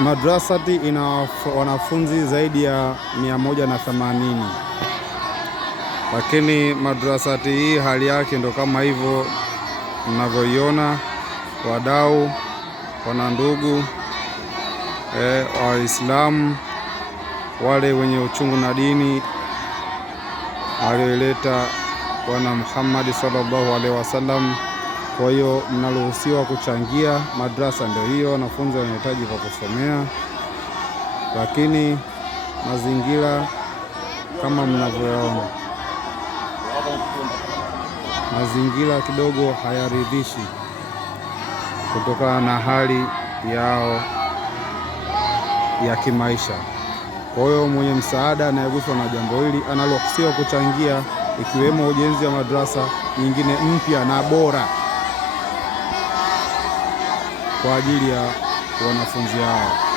Madrasati ina wanafunzi zaidi ya 180, lakini madrasati hii hali yake ndo kama hivyo mnavyoiona. Wadau, wana ndugu Waislamu, wale wenye uchungu na dini aliyoleta Bwana Muhammad sallallahu alaihi wasallam. Kwa hiyo mnaruhusiwa kuchangia. Madrasa ndio hiyo, wanafunzi wanahitaji kwa kusomea, lakini mazingira kama mnavyoyaona, mazingira kidogo hayaridhishi kutokana na hali yao ya kimaisha. Kwa hiyo mwenye msaada anayeguswa na jambo hili anaruhusiwa kuchangia, ikiwemo ujenzi wa madrasa nyingine mpya na bora kwa ajili ya wanafunzi hao.